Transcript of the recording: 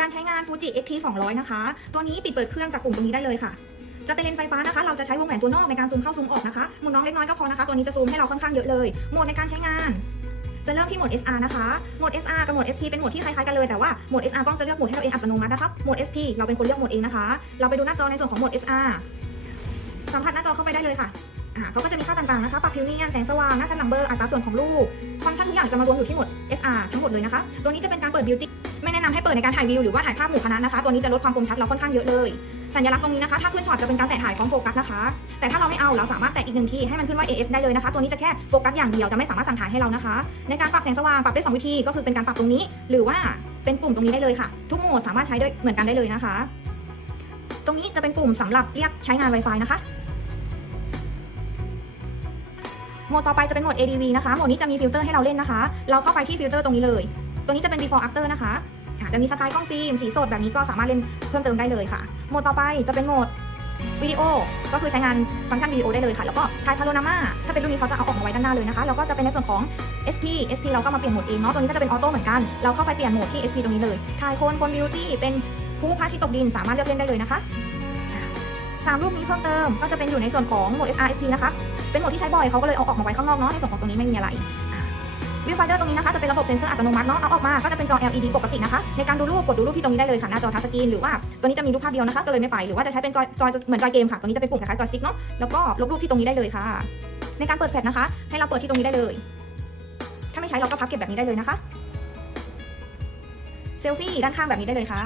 การใช้งาน Fuji XT 200 นะคะ ตัวนี้ปิดเปิดเครื่องจากปุ่มตรงนี้ได้เลยค่ะ จะเป็นเลนส์ไฟฟ้านะคะ เราจะใช้วงแหวนตัวนอกในการซูมเข้าซูมออกนะคะหมุนน้องเล็กน้อยก็พอนะคะ ตัวนี้จะซูมให้เราค่อนข้างเยอะเลย โหมดในการใช้งาน จะเริ่มที่โหมด SR นะคะ โหมด SR กับโหมด SP เป็นโหมดที่คล้ายๆกันเลย แต่ว่าโหมด SR ต้องจะเลือกโหมดให้เราเองอัตโนมัตินะคะ โหมด SP เราเป็นคนเลือกโหมดเองนะคะ เราไปดูหน้าจอในส่วนของโหมด SR สัมผัสหน้าจอเข้าไปได้เลยค่ะ เขาก็จะมีค่าต่างๆนะคะปรับผิวเนียนแสงสว่างหน้าชั้นหลังเบอร์อัตราส่วนของรูปฟังก์ชันทุกอย่างจะมารวมอยู่ที่โหมด SR ทั้งหมดเลยนะคะ ตัวนี้จะเป็นการเปิด beauty ไม่แนะนำให้เปิดในการถ่ายวิวหรือว่าถ่ายภาพหมู่คณะนะคะ ตัวนี้จะลดความคมชัดเราค่อนข้างเยอะเลย สัญลักษณ์ตรงนี้นะคะ ถ้าขึ้นช็อตจะเป็นการแตะถ่ายพร้อมโฟกัสนะคะ แต่ถ้าเราไม่เอาเราสามารถแตะอีกหนึ่งทีให้มันขึ้นว่า AF ได้เลยนะคะ ตัวนี้จะแค่โฟกัสอย่างเดียวจะไม่สามารถสั่งถ่ายให้เรานะคะ ในการปรับแสงสว่างปรับได้สองวิธีก็คือเป็นการปรับตรงนี้ หรือว่าเป็นปุ่มตรงนี้ได้เลยค่ะ ทุกโหมดสามารถใช้ด้เหมือนกันได้เลยนะคะ ตรงนี้จะเป็นปุ่มสำหรับเรียกใช้งาน Wi-Fi นะคะ โหมดต่อไปจะเป็นโหมด ADV นะคะโหมดนี้จะมีฟิลเตอร์ให้เราเล่นนะคะ เราเข้าไปที่ฟิลเตอร์ตรงนี้เลย ตัวนี้จะเป็น before after นะคะอะจะมีสไตล์กล้องฟิล์มสีสดแบบนี้ก็สามารถเล่นเพิ่มเติมได้เลยค่ะ โหมดต่อไปจะเป็นโหมดวิดีโอ ก็คือใช้งานฟังก์ชันวิดีโอได้เลยค่ะ แล้วก็ถ่ายพาโนรามาถ้าเป็นรุ่นนี้เขาจะเอาออกมาไว้ด้านหน้าเลยนะคะ แล้วก็จะเป็นในส่วนของ SP SP เราก็มาเปลี่ยนโหมดเองเนาะ ตัวนี้ก็จะเป็นออโต้เหมือนกัน เราเข้าไปเปลี่ยนโหมดที่ SP ตรงนี้เลยถ่ายโคนโคนบิวตี้เป็นผู้พระอาที่ตกดินสามารถเลือกเล่นได้เลยนะคะสามรูปนี้เพิ่มเติมก็จะเป็นอยู่ในส่วนของโหมด SRSP นะคะ เป็นโหมดที่ใช้บ่อยเขาก็เลยเอาออกมาไว้ข้างนอกเนาะในส่วนของตรงนี้ไม่มีอะไรวิวไฟเดอร์ตรงนี้นะคะจะเป็นระบบเซ็นเซอร์อัตโนมัติเนาะเอาออกมาก็จะเป็นจอ LED ปกตินะคะในการดูรูปกดดูรูปที่ตรงนี้ได้เลยค่ะหน้าจอทัชสกรีนหรือว่าตัวนี้จะมีรูปภาพเดียวนะคะก็เลยไม่ไปหรือว่าจะใช้เป็นจอยจอยเหมือนจอยเกมค่ะตัวนี้จะเป็นปุ่มคล้ายๆจอยสติ๊กเนาะแล้วก็ลบรูปที่ตรงนี้ได้เลยค่ะ ในการเปิดแฟลชนะคะ ให้เราเปิดที่ตรงนี้ได้เลย ถ้าไม่ใช้เราก็พับเก็บแบบนี้ได้เลยนะคะเซลฟี่ด้านข้างแบบนี้ได้เลยค่ะ